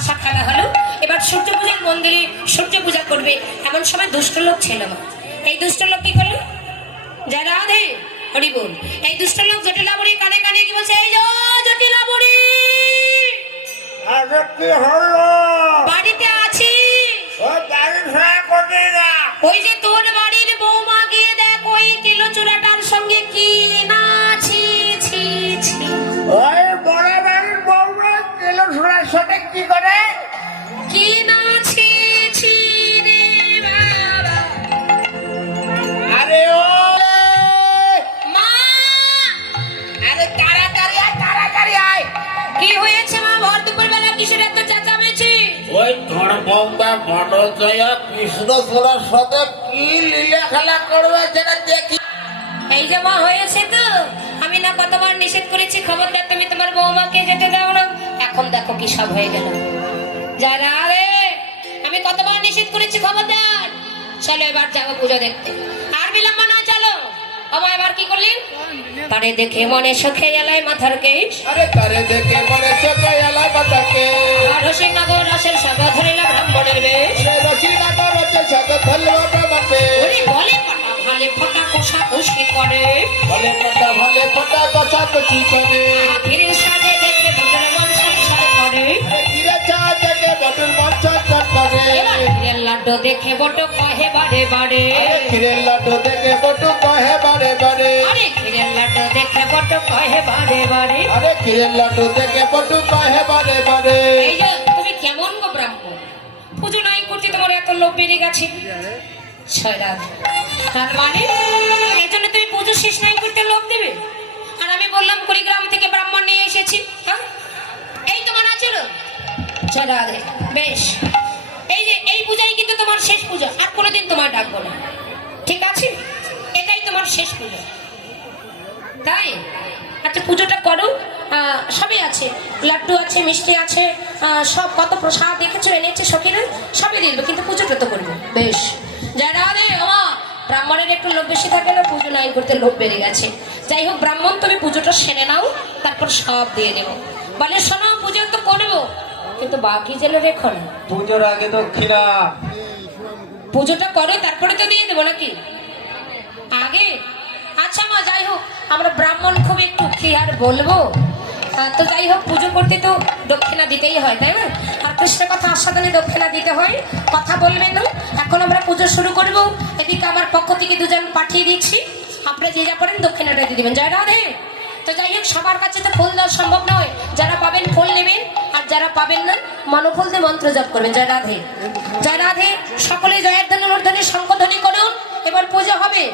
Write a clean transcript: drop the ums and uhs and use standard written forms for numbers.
তামাশা খেলা হলো। এবার সূর্য পূজার মন্দিরে সূর্য পূজা করবে, এমন সময় দুষ্ট লোক ছিল না। এই দুষ্ট লোক কি করলো? জয় রাধে, হরি বল। এই দুষ্ট লোক জটিলা বুড়ি কানে কানে কি বলছে, এই জটিলা বুড়ি বাড়িতে আছি। ওই যে তোর বাড়ির বৌমা, গিয়ে দেখ ওই কিলো চূড়াটার সঙ্গে কি না ছি ছি ছি। ওই বড় বাড়ির বউরা কিলো চূড়ার সাথে কি করে? কি না ছি ছি রে বাবা। আরে ও মা, আরে তাড়াতাড়ি আয়, তাড়াতাড়ি আয়। কি হয়েছে মা? ভর দুপুর বেলা কিসের এত চেঁচামেচি? ওই তোর বউটা বনজয়া কৃষ্ণ চূড়ার সাথে কি লীলা খেলা করবে সেটা দেখি। এই যে মা হয়েছে তো, আমি না কতবার নিষেধ করেছি, খবরদার তুমি তোমার বৌমাকে যেতে দাও না। এখন দেখো কি সব হয়ে গেল। যারা রে, আমি কতবার নিষেধ করেছি, খবরদার। চলো এবার যাবো পুজো দেখতে, আর বিলম্ব নয়, চলো। বাবা এবার কি করলেন? তারে দেখে মনে সুখে এলাই মাথার কেশ, আরে তারে দেখে মনে চোখে এলাই মাথাকে। আর রসিকনগর রসের সাগা ধরিল ব্রাহ্মণের বেশ। রসিকনগর রসের সাগা ধরিল ব্রাহ্মণের বেশ। বলে পাটা ভালে ফটা কষা কষি করে, বলে পাটা ভালে ফটা কষা কষি করে। ধীরে সাজে দেখে ভোটের মন সংসার করে। ধীরে চা দেখে বটুর মন সংসার করে। এবার ক্ষীরের লাড্ডু দেখে বটো কহে বারে বারে। ক্ষীরের লাড্ডু দেখে বটু কহে বারে বারে। আরে ক্ষীরের লাড্ডু দেখে বটো কহে বারে বারে। আরে ক্ষীরের লাড্ডু দেখে বটু কহে বারে বারে। এই যে তুমি কেমন গো ব্রাহ্মণ, পুজো নাই করতে তোমার এত লোভ বেড়ে গেছে। তার মানে এই জন্য তুমি পুজো শেষ নাই করতে লোভ দেবে? আর আমি বললাম কুড়িগ্রাম থেকে ব্রাহ্মণ নিয়ে এসেছি, হ্যাঁ এই তোমার আচর। বেশ, এই যে এই পূজাই কিন্তু তোমার শেষ পূজা, আর কোনোদিন তোমার ডাকবো না, ঠিক আছে? এটাই তোমার শেষ পূজা, তাই? আচ্ছা পুজোটা করো, সবই আছে, লাড্ডু আছে, মিষ্টি আছে, সব কত প্রসাদ দেখেছো এনেছে সখীরা, সবই দিল, কিন্তু পুজোটা তো করবো। বেশ, যারা রে আমা ব্রাহ্মণের একটু লোভ বেশি থাকে না, পুজো নাই করতে লোভ বেড়ে গেছে। যাই হোক ব্রাহ্মণ, তুমি পুজোটা সেরে নাও, তারপর সব দিয়ে দেবো। বলে শোনো, পুজো তো করবো, কিন্তু বাকি জেলে রেখো না। পুজোর আগে দক্ষিণা। পুজোটা করো, তারপরে তো দিয়ে দেবো নাকি আগে? আচ্ছা মা, যাই হোক আমরা ব্রাহ্মণ খুব একটু কি আর বলবো, তো যাই হোক পুজো করতে তো দক্ষিণা দিতেই হয়, তাই না? আর কৃষ্ণের কথা আস্বাদনে দক্ষিণা দিতে হয়, কথা বলবেন না। এখন আমরা পুজো শুরু করব। এদিকে আমার পক্ষ থেকে দুজন পাঠিয়ে দিচ্ছি, আপনারা যে যা করেন দক্ষিণাটা দিয়ে দেবেন। জয় রাধে। তো যাই হোক সবার কাছে তো ফুল দেওয়া সম্ভব নয়, যারা পাবেন ফুল নেবেন, আর যারা পাবেন না মনোফুল দিয়ে মন্ত্র জপ করবেন। জয় রাধে, জয় রাধে। সকলে জয়ের ধ্বনি শঙ্খধ্বনি করুন, এবার পুজো হবে।